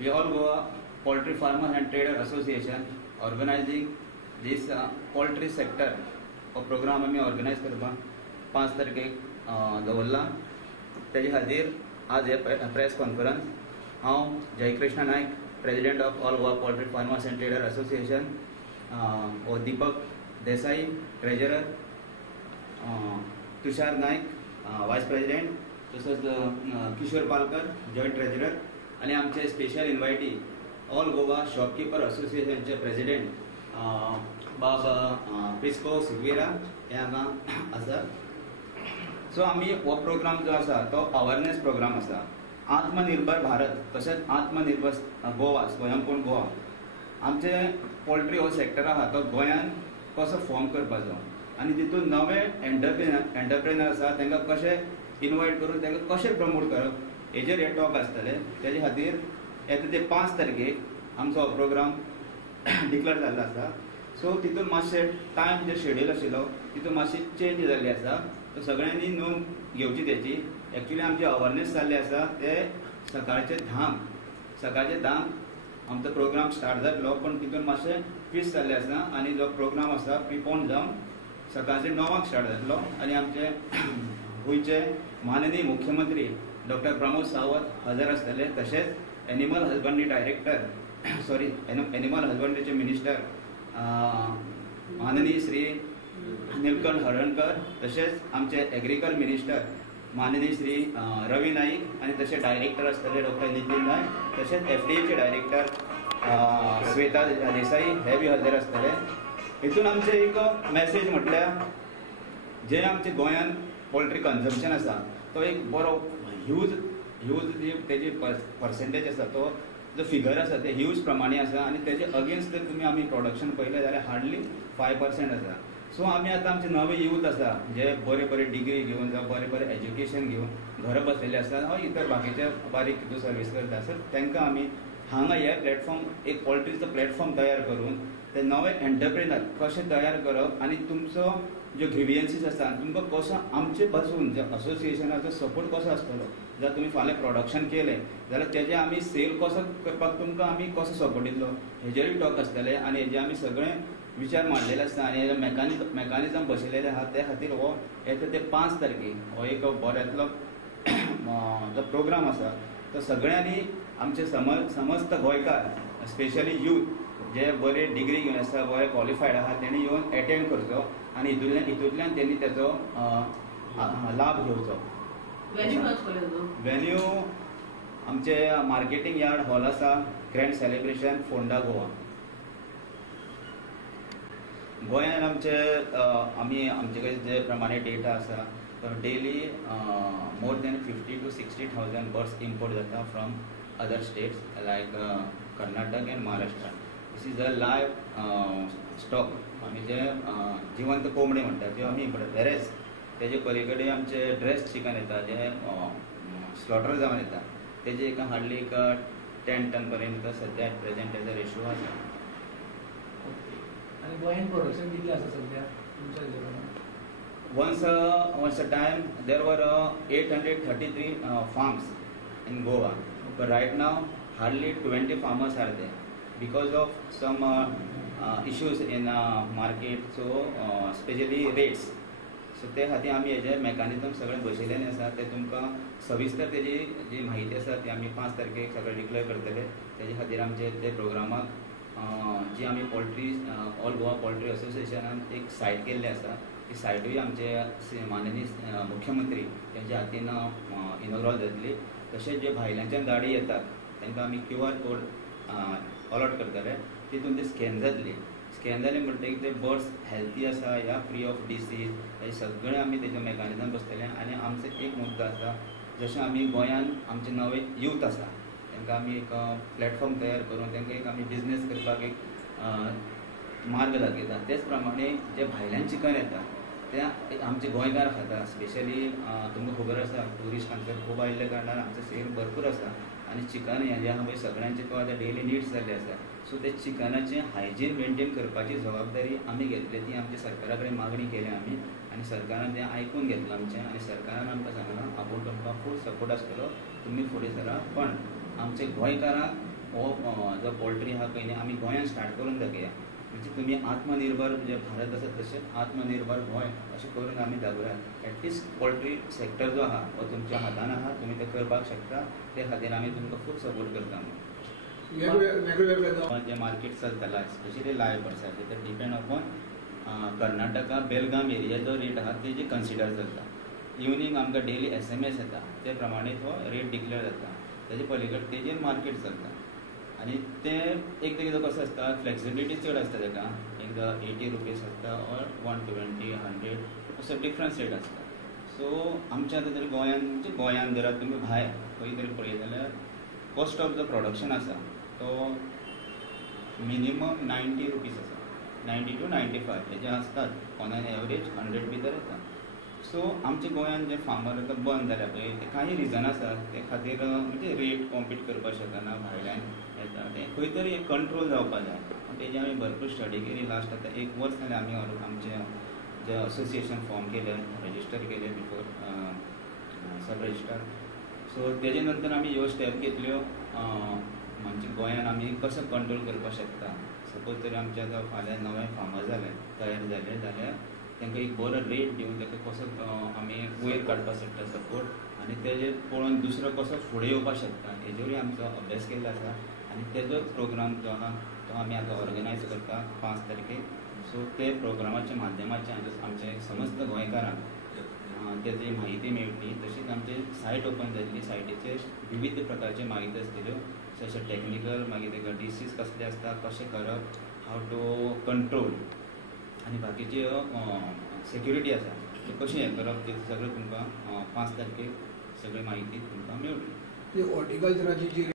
We all Goa Poultry Farmers and Trader Association organizing this poultry sector हो programme आम्ही organise करपाक 5 तारखेक दवरला. तेजे खातीर आज हे प्रेस कॉन्फरन्स हांव Jaykrishna Naik, president of all Goa poultry farmers and trader association, Deepak Desai treasurer, Tushar Naik vice president, तसोच किशोर पालकर जॉइंट ट्रेजरर आणि आमचे special invitee all Goa shopkeeper असोसिएशनचे प्रेसिडेंट बाबा प्रिस्को सिगवेरा हे हांगा आसा. सो आमी हो प्रोग्राम जो आसा तो अवेरनेस प्रोग्राम आसा. आत्मनिर्भर भारत तशेंच आत्मनिर्भर गोवा, स्वयंपूर्ण गोवा, आमचे पोल्ट्री हो सेक्टर आहा तो गोंयान कसो फॉर्म करपाचो आनी तितून नवे एंटरप्रेनर आसा तांकां कशें इनवायट करून तांकां कशें प्रमोट करप हेजेर हे टॉक आसतले. तेजे खातीर येता ते 5 तारखेक आमचो हो प्रोग्राम डिक्लेअर जाल्लो आसा. सो तितून मातशें टायम जे शेड्यूल आशिल्लो तितून मातशी चेंज जाल्ली आसा. सो सगळ्यांनी नोंद घेवची तेची. एक्चुली आमचे अवेरनेस जाल्ले आसा ते सकाळचे 10 आमचो प्रोग्राम स्टार्ट जातलो, पण तितून मातशें ट्विस्ट जाल्ले आसा आनी जो प्रोग्राम आसा प्रिपोन जावन सकाळचे 9 स्टार्ट जातलो. आनी आमचे गोंयचे माननीय मुख्यमंत्री डॉक्टर प्रमोद सावंत हजर आसतले. तशेंच एनिमल हजबंड्री हजबंड्रीचे मिनिस्टर माननीय श्री निलकंठ हळर्णकर, तशेंच आमचे एग्रीकल्चर मिनिस्टर माननीय श्री रवी नाईक आनी तशें डायरेक्टर आसतले डॉक्टर नितीन नायक, तशेंच FDAचे डायरेक्टर श्वेता देसाई हे बी हजर आसतले. हितून आमचे एक मेसेज म्हटल्यार जे आमचे गोंयान पोल्ट्री कन्जम्पशन आसा तो एक बरो ह्यूज जी तेजी पर्सेंटेज आसा तो जो फिगर आसा ते ह्यूज प्रमाणे आसा आनी तेजे अगेन्स्ट जर तुमी आमी प्रोडक्शन पळयलें जाल्यार हार्डली 5% आसा. सो आमी आतां आमचे नवे यूथ आसा जे बरे डिग्री घेवन जावं बरें एज्युकेशन घेवन घर बसलेले आसता वा इतर बाकीचे बारीक सर्वीस करता आसत तांकां आमी हांगा हे प्लॅटफॉर्म एक पोल्ट्रीचो प्लॅटफॉर्म तयार करून ते नवे एंटरप्रेनर कशें तयार करप आनी तुमचो ज्यो ग्रिवियन्सीस आसा तुमकां कसो आमचे पासून जे असोसिएशनाचो सपोर्ट कसो आसतलो. जर तुमी फाल्यां प्रोडक्शन केलें जाल्यार तेजे आमी सेल कसो करपाक तुमकां आमी कसो सपोर्ट दितलो हेजेरूय टॉक आसतले आनी हेजे आमी सगळे विचार मांडलेले आसता आनी हेजे मेकानिजम बसयलेले आहा. त्या खातीर हो येता ते 5 तारखेक हो एक बऱ्यांतलो जो प्रोग्राम आसा तो सगळ्यांनी आमचे समस्त गोंयकार स्पेशली यूथ जे बरे डिग्री घेवन आसा बरे क्वॉलिफायड आहा तेणी येवन एटेंड करचो आनी हितूंतल्यान तेणी तेजो लाभ घेवचो. वेन्यू आमचे मार्केटिंग यार्ड हॉल आसा, ग्रँड सेलिब्रेशन फोंडा गोवा. गोंयान आमचे आमचे कडेन जे प्रमाणे डेटा आसा daily more than 50,000 to 60,000 birds import जाता from other states like Karnataka and Maharashtra. This is a live stock. आमी जे जिवंत कोंबडी म्हणटा त्यो आमी इम्पोर्ट. वेरेज तेजे पलीकडे आमचे ड्रेस चिकन येता जे स्लॉटर जावन येता तेजे एक हार्डली 10 टन पर्यंत सद्या प्रेजेंट तेजो रेशो आसा. आणि गोंयान प्रोडक्शन कितलें आसा सद्या तुमच्या हिशोबान? Once a time there were 833 farms in Goa, but right now hardly 20 farmers are there because of some issues in market, so especially rates. So ते खातीर आमी हेजे मेकानिजम सगळें बसयलेलें आसा. ते तुमकां सविस्तर तेजी जी म्हायती आसा ती आमी 5 तारखेक सगळें डिक्लेअर करतले. तेजे खातीर आमचे ते प्रोग्रामाक जी आमी पोल्ट्री ऑल गोवा पोल्ट्री असोसिएशनान एक सायट केल्ली आसा ती सायटूय आमचे माननीय मुख्यमंत्री तेंच्या हातीन इनॉग्रल जातली. तशेंच जे भायल्यांच्यान गाडी येतात तांकां आमी QR कोड अलॉट करतले. तितून ती स्कॅन जातली. स्कॅन जाली म्हणटकीर ते बर्ड्स हेल्थी आसा या फ्री ऑफ डिसीज हे सगळें आमी तेजें मेकानिजम बसतलें. आनी आमचो एक मुद्दो आसा जशें आमी गोंयान आमचे नवे यूथ आसा तांकां आमी एक प्लॅटफॉर्म तयार करून तांकां एक आमी बिजनेस करपाक एक मार्ग दाखयता. तेच प्रमाणे जे भायल्यान चिकन येता ते आमचे गोंयकार खाता. स्पेशली तुमकां खबर आसा ट्युरिस्ट हांगासर खूब आयिल्ल्या कारणान आमचो सेल भरपूर आसा आनी चिकन हें जें आहा पळय सगळ्यांचे तो आतां डेली नीड्स जाल्ले आसा. सो ते चिकनाचें हायजीन मेंटेन करपाची जबाबदारी आमी घेतली. ती आमच्या सरकारा कडेन मागणी केली आमी आनी सरकारान तें आयकून घेतलें आमचें आनी सरकारान आमकां सांगलां आपूण तुमकां फूल सपोर्ट आसतलो, तुमी फुडें सरा. पण आमचे गोंयकारांक हो जो पोल्ट्री हा पयलीं आमी गोंयांत स्टार्ट करून दाखया. म्हणजे तुम्ही आत्मनिर्भर म्हणजे भारत आसा तशेंच आत्मनिर्भर गोंय अशें करून आमी दाखोवया. एटलिस्ट पोल्ट्री सेक्टर जो आहा हो तुमच्या हातान आहा, तुमी ते करपाक शकता. ते खातीर आमी तुमकां खूब सपोर्ट करता. जे मार्केट चलतला स्पेशली लायव्ह बर्ड्साचे ते डिपेंड अपॉन कर्नाटका बेलगाम एरिया जो रेट आहा तेजी कन्सिडर जाता. इवनिंग आमकां डेली SMS येता, ते प्रमाणे तो रेट डिक्लेअर जाता. तेजे पलीकडे तेजेर मार्केट चलता. आनी ते एकदां कितें कसो आसता, फ्लेक्सिबिलिटी चड आसता ताका. एकदां 80 रुपीज आसता ऑर 120, 100 असो डिफरन्स रेट आसता. सो आमच्या आतां तरी गोंयांत जर तुमी भायर खंय तरी पळयत जाल्यार कॉस्ट ऑफ द प्रोडक्शन आसा तो मिनिमम 90 रुपीज आसा. 90 to 95 हेजे आसतात. ऑन एन एवरेज 100 भितर येता. सो आमच्या गोंयांत जे फार्मर आतां बंद जाल्या पळय ते काही रिजन आसात. ते खातीर म्हणजे रेट कॉम्पीट करपाक शकना, भायल्यान येता ते खंय तरी एक कंट्रोल जावपाक जाय. तेजी आमी भरपूर स्टडी केली. लास्ट आतां 1 वर्स जालें आमी आमचे जे असोसिएशन फॉर्म केलें, रजिस्टर केलें बिफोर सब रजिस्टर. सो तेजे नंतर आमी ह्यो स्टेप घेतल्यो म्हणजे गोंयांत आमी कसो कंट्रोल करपाक शकता. सपोज तरी आमचे आतां फाल्यां नवे फार्मर जाले तयार जाले जाल्यार तांकां एक बरो रेट दिवन ताका कसो आमी वयर काडपाक शकता सपोर्ट. आनी तेजेर पळोवन दुसरो कसो फुडें येवपाक शकता हेजेरूय आमचो अभ्यास केल्लो आसा. आनी तेजोच प्रोग्राम जो आहा तो आमी आतां ऑर्गनायज करता 5 तारखेक. सो ते प्रोग्रामाच्या माध्यमाच्यान आमचे समस्त गोंयकारांक तेजी म्हायती मेळटली. तशीच आमची सायट ओपन जाल्ली. सायटीचेर विविध प्रकारचे म्हायती आसतल्यो जशें टॅक्निकल, मागीर ताका डिसीज कसले आसता, कशें करप, हाव टू कंट्रोल आनी बाकीचे सेक्युरिटी आसा ते कशें हें करप ते सगळें तुमकां 5 तारखेक सगळी म्हायती तुमकां मेळटली. हॉर्टिकल्चराची जी